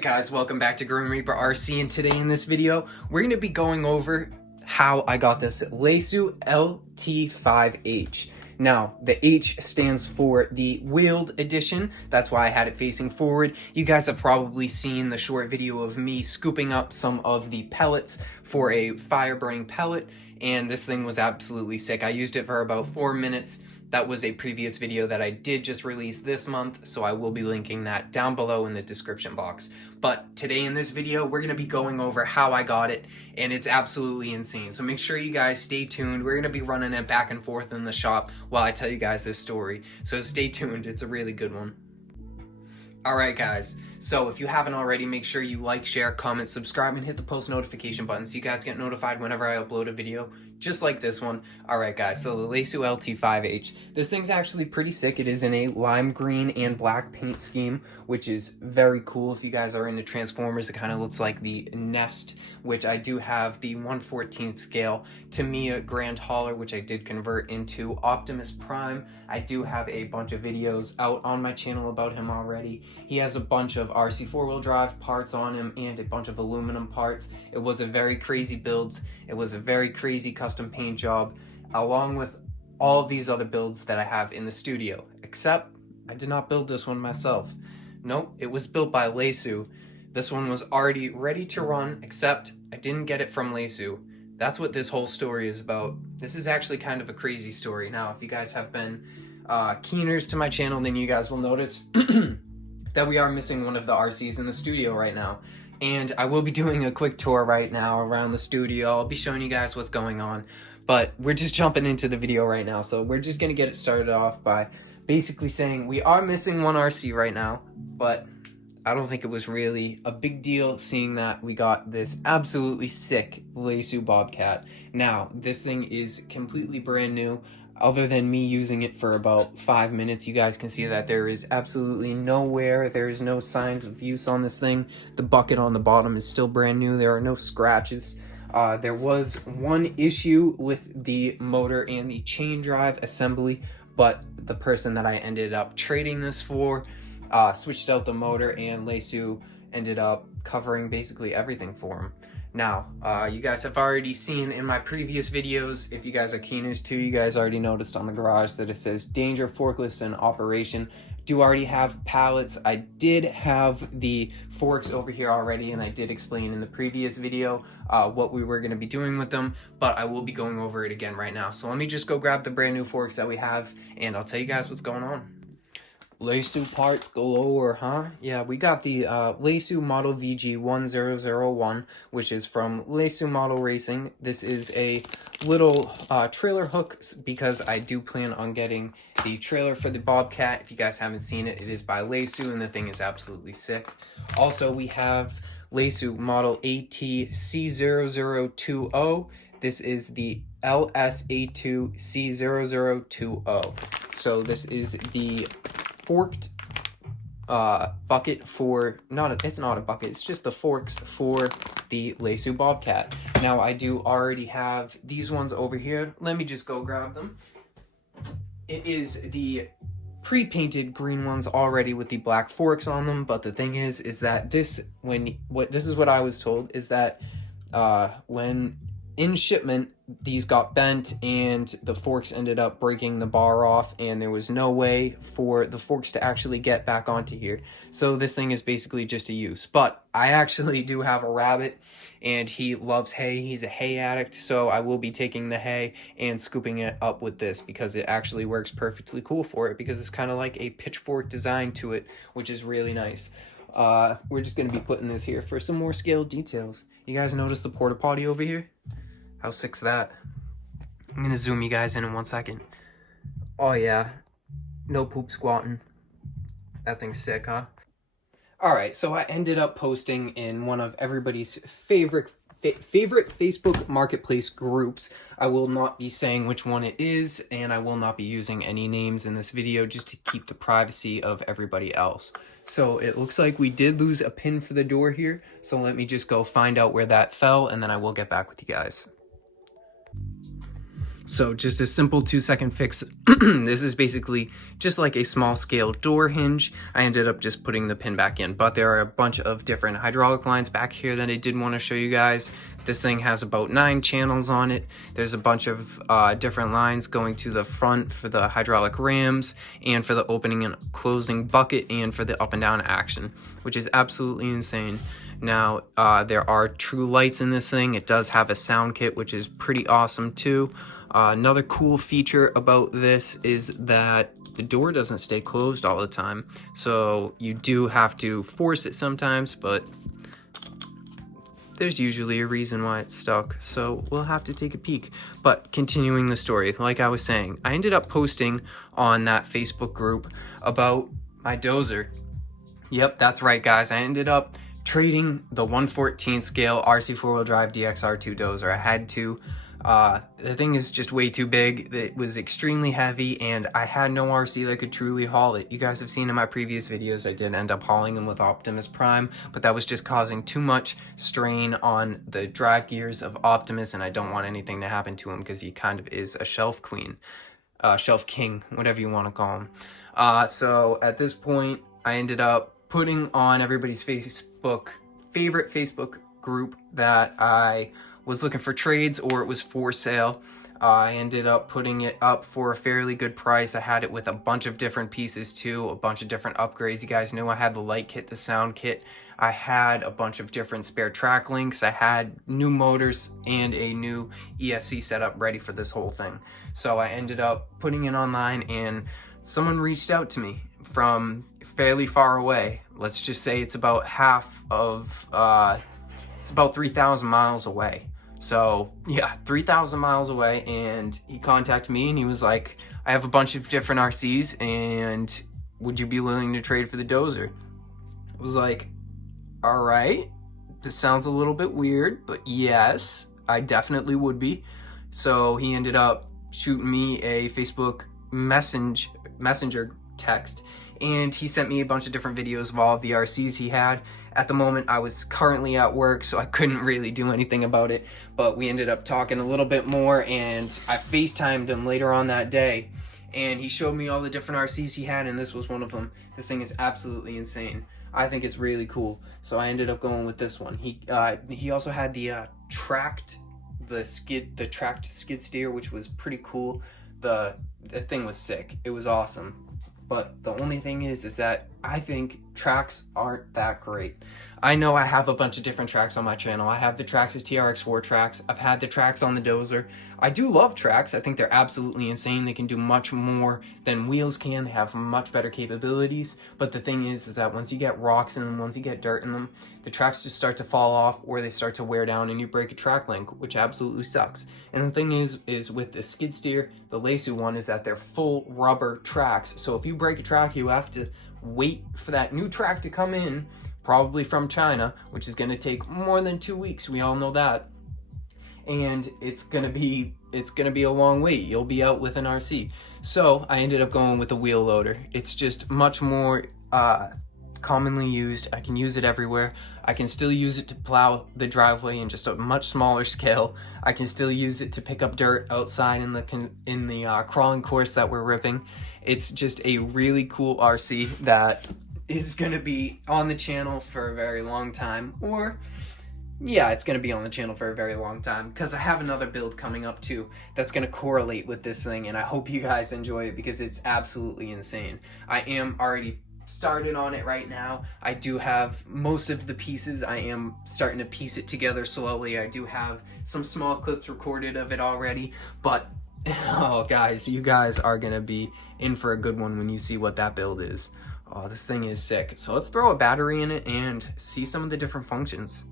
Alright guys, welcome back to Grim Reaper RC, and today in this video, we're going to be going over how I got this Lesu LT5H. Now, the H stands for the wheeled edition. That's why I had it facing forward. You guys have probably seen the short video of me scooping up some of the pellets for a fire burning pellet, and this thing was absolutely sick. I used it for about 4 minutes. That was a previous video that I did just release this month, so I will be linking that down below in the description box. But today in this video, we're going to be going over how I got it, and it's absolutely insane. So make sure you guys stay tuned. We're going to be running it back and forth in the shop while I tell you guys this story. So stay tuned. It's a really good one. Alright guys, so if you haven't already, make sure you like, share, comment, subscribe, and hit the post notification button so you guys get notified whenever I upload a video, just like this one. Alright guys, so the Lesu LT5H. This thing's actually pretty sick. It is in a lime green and black paint scheme, which is very cool. If you guys are into Transformers, it kind of looks like the Nest, which I do have the 1/14th scale Tamiya Grand Hauler, which I did convert into Optimus Prime. I do have a bunch of videos out on my channel about him already. He has a bunch of RC four-wheel drive parts on him and a bunch of aluminum parts. It was a very crazy build. It was a very crazy custom paint job, along with all of these other builds that I have in the studio. Except, I did not build this one myself. Nope, it was built by Lesu. This one was already ready to run, except I didn't get it from Lesu. That's what this whole story is about. This is actually kind of a crazy story. Now, if you guys have been keeners to my channel, then you guys will notice that we are missing one of the RCs in the studio right now. And I will be doing a quick tour right now around the studio. I'll be showing you guys what's going on. But we're just jumping into the video right now. So we're just going to get it started off by basically saying we are missing one RC right now. But I don't think it was really a big deal, seeing that we got this absolutely sick Lesu Bobcat. Now, this thing is completely brand new. Other than me using it for about 5 minutes, you guys can see that there is absolutely no wear. There is no signs of use on this thing. The bucket on the bottom is still brand new. There are no scratches. There was one issue with the motor and the chain drive assembly, but the person that I ended up trading this for switched out the motor, and Lesu ended up covering basically everything for him. Now, you guys have already seen in my previous videos, if you guys are keeners too, you guys already noticed on the garage that it says danger forklifts in operation. Do already have pallets. I did have the forks over here already, and I did explain in the previous video what we were going to be doing with them, but I will be going over it again right now. So let me just go grab the brand new forks that we have, and I'll tell you guys what's going on. Lesu parts galore, huh? Yeah, we got the Lesu Model VG1001, which is from Lesu Model Racing. This is a little trailer hook, because I do plan on getting the trailer for the Bobcat. If you guys haven't seen it, it is by Lesu, and the thing is absolutely sick. Also, we have Lesu Model ATC0020. This is the LSA2C0020. So this is the forked bucket for, it's not a bucket, it's just the forks for the Lesu Bobcat. Now, I do already have these ones over here. Let me just go grab them. It is the pre-painted green ones already with the black forks on them, but the thing is that this is what I was told, is that when in shipment, these got bent and the forks ended up breaking the bar off, and there was no way for the forks to actually get back onto here. So this thing is basically just a use. But I actually do have a rabbit, and he loves hay. He's a hay addict, so I will be taking the hay and scooping it up with this, because it actually works perfectly cool for it, because it's kind of like a pitchfork design to it, which is really nice. We're just going to be putting this here for some more scale details. You guys notice the porta potty over here? How sick's that? I'm gonna zoom you guys in 1 second. Oh yeah, no poop squatting. That thing's sick, huh? Alright, so I ended up posting in one of everybody's favorite Facebook Marketplace groups. I will not be saying which one it is, and I will not be using any names in this video, just to keep the privacy of everybody else. So it looks like we did lose a pin for the door here, so let me just go find out where that fell, and then I will get back with you guys. So just a simple 2-second fix. This is basically just like a small scale door hinge. I ended up just putting the pin back in, but there are a bunch of different hydraulic lines back here that I did want to show you guys. This thing has about 9 channels on it. There's a bunch of different lines going to the front for the hydraulic rams and for the opening and closing bucket and for the up and down action, which is absolutely insane. Now, there are true lights in this thing. It does have a sound kit, which is pretty awesome too. Another cool feature about this is that the door doesn't stay closed all the time. So you do have to force it sometimes, but there's usually a reason why it's stuck. So we'll have to take a peek. But continuing the story, like I was saying, I ended up posting on that Facebook group about my dozer. Yep, that's right, guys. I ended up trading the 1/14 scale RC 4-wheel drive DXR2 dozer. I had to. The thing is just way too big. It was extremely heavy and I had no RC that could truly haul it. You guys have seen in my previous videos I did end up hauling him with Optimus Prime, but that was just causing too much strain on the drive gears of Optimus, and I don't want anything to happen to him because he kind of is a shelf queen, shelf king, whatever you want to call him. So at this point I ended up putting on everybody's favorite Facebook group that I was looking for trades or it was for sale. I ended up putting it up for a fairly good price. I had it with a bunch of different pieces too, a bunch of different upgrades. You guys know I had the light kit, the sound kit. I had a bunch of different spare track links. I had new motors and a new ESC setup ready for this whole thing. So I ended up putting it online and someone reached out to me from fairly far away. Let's just say it's about half of, it's about 3,000 miles away. So yeah, 3,000 miles away, and he contacted me and he was like, I have a bunch of different RCs and would you be willing to trade for the dozer? I was like, all right, this sounds a little bit weird, but yes, I definitely would be. So he ended up shooting me a Facebook messenger text, and he sent me a bunch of different videos of all of the RCs he had. At the moment, I was currently at work, so I couldn't really do anything about it, but we ended up talking a little bit more, and I FaceTimed him later on that day, and he showed me all the different RCs he had, and this was one of them. This thing is absolutely insane. I think it's really cool, so I ended up going with this one. He also had the tracked skid steer, which was pretty cool. The thing was sick. It was awesome. But the only thing is that I think tracks aren't that great. I know I have a bunch of different tracks on my channel. I have the Traxxas TRX4 tracks. I've had the tracks on the dozer. I do love tracks. I think they're absolutely insane. They can do much more than wheels can. They have much better capabilities. But the thing is that once you get rocks in them, once you get dirt in them, the tracks just start to fall off or they start to wear down and you break a track link, which absolutely sucks. And the thing is with the skid steer, the Lesu one, is that they're full rubber tracks. So if you break a track, you have to wait for that new track to come in, probably from China, which is going to take more than 2 weeks. We all know that. And it's going to be a long wait. You'll be out with an RC. So I ended up going with a wheel loader. It's just much more commonly used. I can use it everywhere. I can still use it to plow the driveway in just a much smaller scale. I can still use it to pick up dirt outside in the crawling course that we're ripping. It's just a really cool RC that is going to be on the channel for a very long time. Or yeah, it's going to be on the channel for a very long time because I have another build coming up too that's going to correlate with this thing, and I hope you guys enjoy it because it's absolutely insane. I am already started on it right now. I do have most of the pieces. I am starting to piece it together slowly. I do have some small clips recorded of it already, but oh guys, you guys are going to be in for a good one when you see what that build is. Oh, this thing is sick. So let's throw a battery in it and see some of the different functions.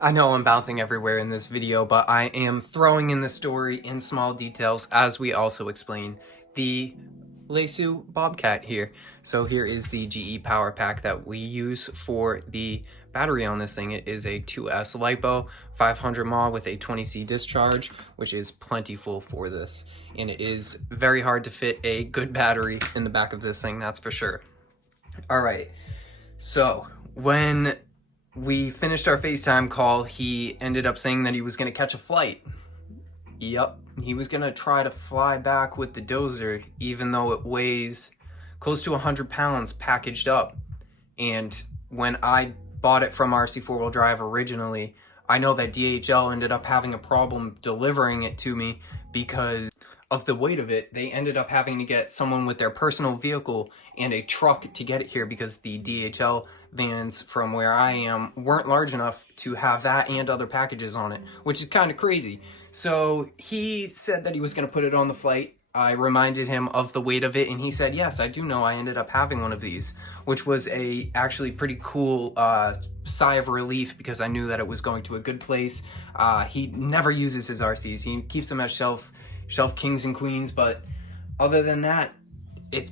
I know I'm bouncing everywhere in this video, but I am throwing in the story in small details as we also explain the Lesu Bobcat here. So here is the GE power pack that we use for the battery on this thing. It is a 2S LiPo 500 mAh with a 20C discharge, which is plentiful for this. And it is very hard to fit a good battery in the back of this thing, that's for sure. All right, so when we finished our FaceTime call, he ended up saying that he was going to catch a flight. Yep, he was gonna try to fly back with the dozer, even though it weighs close to 100 pounds packaged up. And when I bought it from RC 4-wheel drive originally, I know that DHL ended up having a problem delivering it to me because of the weight of it. They ended up having to get someone with their personal vehicle and a truck to get it here because the DHL vans from where I am weren't large enough to have that and other packages on it, which is kind of crazy. So he said that he was going to put it on the flight. I reminded him of the weight of it, and he said, yes, I do know I ended up having one of these, which was a actually pretty cool sigh of relief because I knew that it was going to a good place. He never uses his RCs. He keeps them as shelf kings and queens, but other than that, it's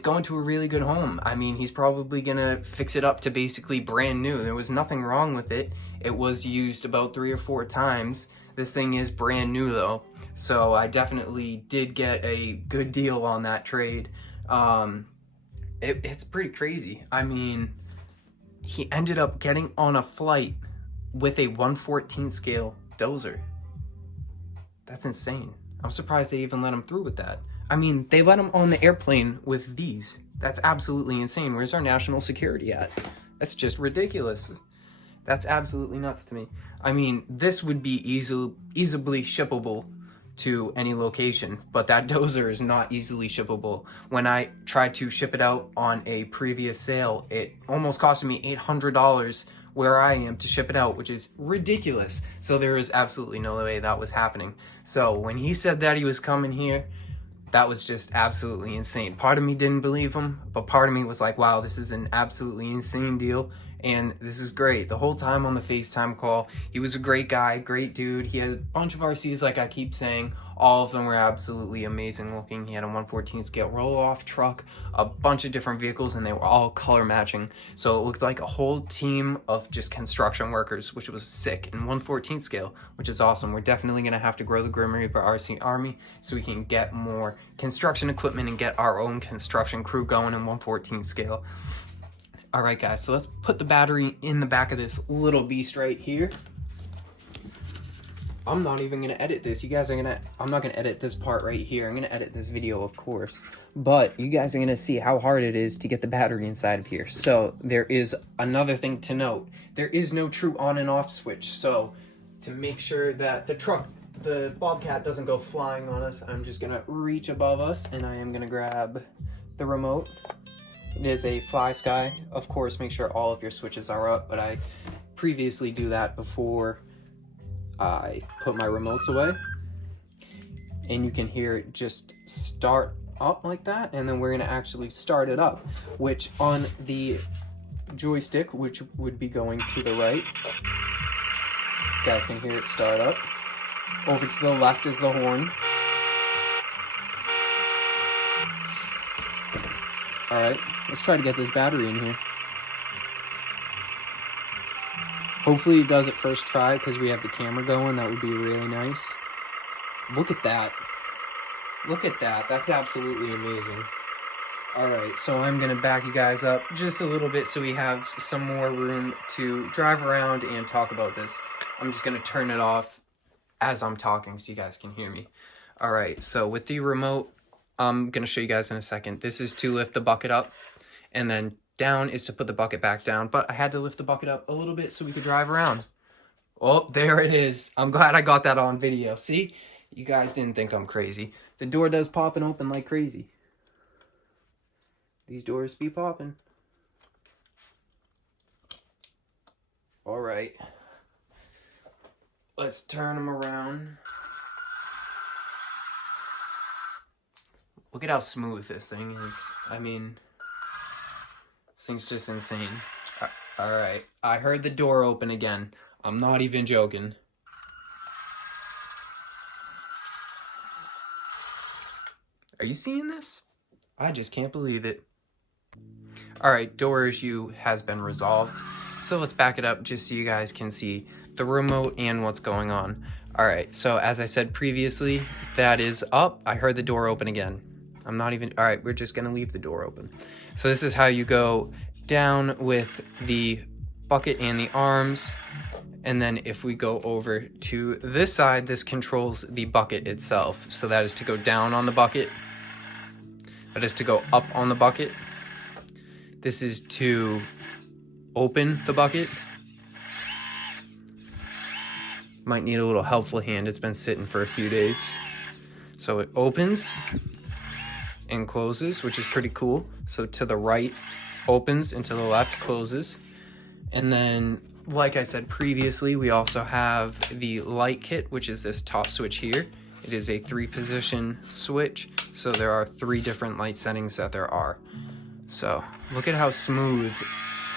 going to a really good home. I mean, he's probably gonna fix it up to basically brand new. There was nothing wrong with it. It was used about 3 or 4 times. This thing is brand new though, so I definitely did get a good deal on that trade. It's pretty crazy. I mean, he ended up getting on a flight with a 1/14 scale dozer. That's insane. I'm surprised they even let him through with that. I mean, they let him on the airplane with these. That's absolutely insane. Where's our national security at? That's just ridiculous. That's absolutely nuts to me. I mean, this would be easily shippable to any location, but that dozer is not easily shippable. When I tried to ship it out on a previous sale, it almost costed me $800 where I am to ship it out, which is ridiculous. So there is absolutely no way that was happening. So when he said that he was coming here, that was just absolutely insane. Part of me didn't believe him, but part of me was like, wow, this is an absolutely insane deal. And this is great. The whole time on the FaceTime call, he was a great guy, great dude. He had a bunch of RCs, like I keep saying. All of them were absolutely amazing looking. He had a 1/14 scale roll-off truck, a bunch of different vehicles, and they were all color matching. So it looked like a whole team of just construction workers, which was sick, in 1/14 scale, which is awesome. We're definitely gonna have to grow the Grim Reaper RC Army so we can get more construction equipment and get our own construction crew going in 1/14 scale. All right, guys, so let's put the battery in the back of this little beast right here. I'm not even gonna edit this. I'm not gonna edit this part right here. I'm gonna edit this video, of course, but you guys are gonna see how hard it is to get the battery inside of here. So there is another thing to note. There is no true on and off switch. So to make sure that the Bobcat doesn't go flying on us, I'm just gonna reach above us and I am gonna grab the remote. It is a Fly Sky. Of course, make sure all of your switches are up, but I previously do that before I put my remotes away. And you can hear it just start up like that, and then we're gonna actually start it up, which on the joystick, which would be going to the right, you guys can hear it start up. Over to the left is the horn. All right, let's try to get this battery in here. Hopefully it does it first try because we have the camera going. That would be really nice. Look at that. Look at that. That's absolutely amazing. All right, so I'm going to back you guys up just a little bit so we have some more room to drive around and talk about this. I'm just going to turn it off as I'm talking so you guys can hear me. All right, so with the remote, I'm going to show you guys in a second. This is to lift the bucket up, and then down is to put the bucket back down. But I had to lift the bucket up a little bit so we could drive around. Oh, there it is. I'm glad I got that on video. See? You guys didn't think I'm crazy. The door does pop and open like crazy. These doors be popping. All right. Let's turn them around. Look at how smooth this thing is. I mean, this thing's just insane. All right, I heard the door open again. I'm not even joking. Are you seeing this? I just can't believe it. All right, door issue has been resolved. So let's back it up just so you guys can see the remote and what's going on. All right, so as I said previously, that is up. I heard the door open again. I'm not even, all right, we're just gonna leave the door open. So this is how you go down with the bucket and the arms. And then if we go over to this side, this controls the bucket itself. So that is to go down on the bucket. That is to go up on the bucket. This is to open the bucket. Might need a little helpful hand. It's been sitting for a few days. So it opens and closes, which is pretty cool. So to the right opens and to the left closes. And then, like I said previously, we also have the light kit, which is this top switch here. It is a 3-position switch, so there are 3 different light settings that there are. So look at how smooth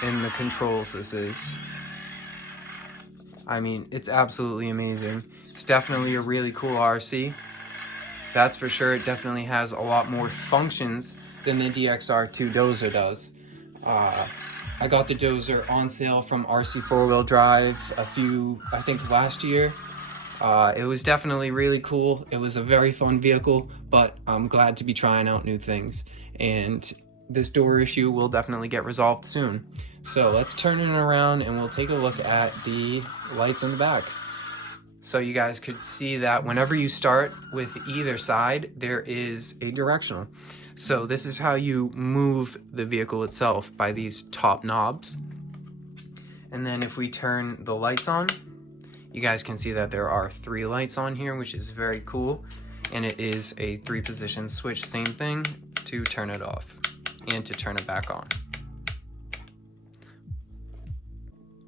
in the controls this is. I mean, it's absolutely amazing. It's definitely a really cool RC. That's for sure. It definitely has a lot more functions than the DXR2 Dozer does. I got the Dozer on sale from RC 4-Wheel Drive I think last year. It was definitely really cool. It was a very fun vehicle, but I'm glad to be trying out new things. And this door issue will definitely get resolved soon. So let's turn it around and we'll take a look at the lights in the back. So you guys could see that whenever you start with either side, there is a directional. So this is how you move the vehicle itself, by these top knobs. And then if we turn the lights on, you guys can see that there are 3 lights on here, which is very cool. And it is a 3-position switch, same thing, to turn it off and to turn it back on.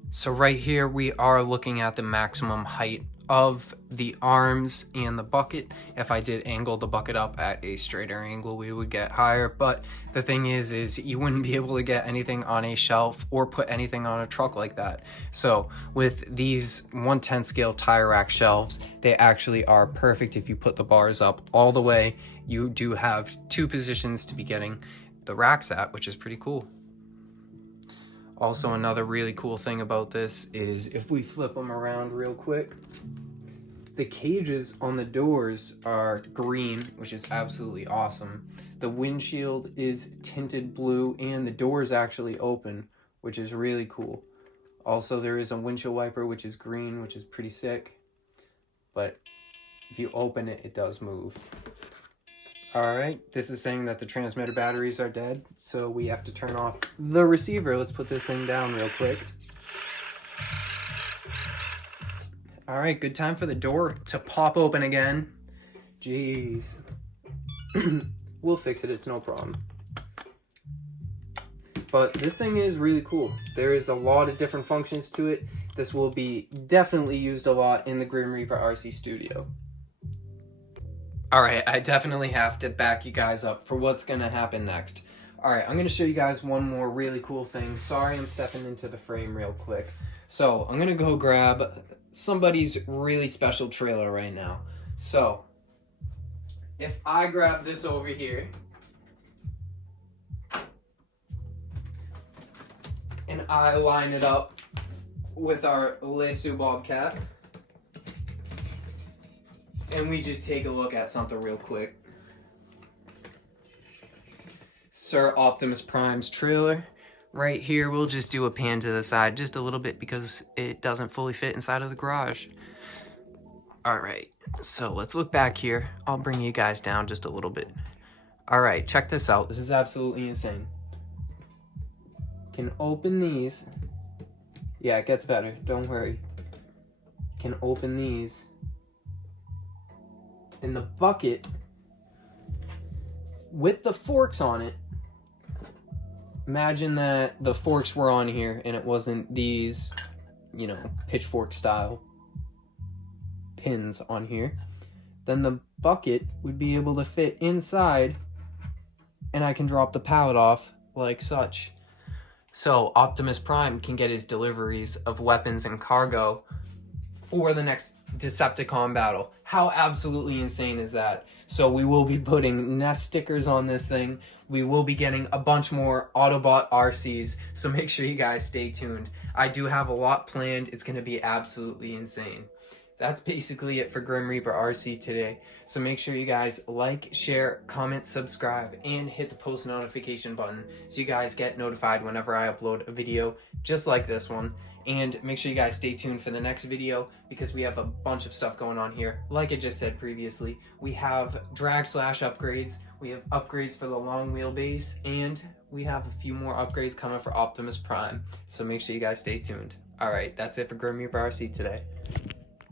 So right here we are looking at the maximum height of the arms and the bucket. If I did angle the bucket up at a straighter angle, we would get higher, but the thing is you wouldn't be able to get anything on a shelf or put anything on a truck like that. So with these 1/10 scale tire rack shelves, they actually are perfect. If you put the bars up all the way, you do have 2 positions to be getting the racks at, which is pretty cool. Also, another really cool thing about this is if we flip them around real quick, the cages on the doors are green, which is absolutely awesome. The windshield is tinted blue and the doors actually open, which is really cool. Also, there is a windshield wiper, which is green, which is pretty sick. But if you open it, it does move. Alright, this is saying that the transmitter batteries are dead, so we have to turn off the receiver. Let's put this thing down real quick. Alright, good time for the door to pop open again. Jeez. We'll fix it, it's no problem. But this thing is really cool. There is a lot of different functions to it. This will be definitely used a lot in the Grim Reaper RC studio. Alright, I definitely have to back you guys up for what's going to happen next. Alright, I'm going to show you guys one more really cool thing. Sorry, I'm stepping into the frame real quick. So, I'm going to go grab somebody's really special trailer right now. So, if I grab this over here, and I line it up with our Lesu Bobcat, and we just take a look at something real quick. Sir Optimus Prime's trailer. Right here, we'll just do a pan to the side just a little bit because it doesn't fully fit inside of the garage. Alright, so let's look back here. I'll bring you guys down just a little bit. Alright, check this out. This is absolutely insane. Can open these. Yeah, it gets better. Don't worry. Can open these. In the bucket with the forks on it. Imagine that the forks were on here and it wasn't these, you know, pitchfork style pins on here. Then the bucket would be able to fit inside and I can drop the pallet off like such. So Optimus Prime can get his deliveries of weapons and cargo for the next Decepticon battle. How absolutely insane is that? So we will be putting Nest stickers on this thing. We will be getting a bunch more Autobot RCs, so make sure you guys stay tuned. I do have a lot planned. It's going to be absolutely insane. that's basically it for Grim Reaper RC today. So make sure you guys like, share, comment, subscribe, and hit the post notification button so you guys get notified whenever I upload a video just like this one. And make sure you guys stay tuned for the next video because we have a bunch of stuff going on here. Like I just said previously, we have drag slash upgrades, we have upgrades for the long wheelbase, and we have a few more upgrades coming for Optimus Prime. So make sure you guys stay tuned. Alright, that's it for Grim Reaper RC today.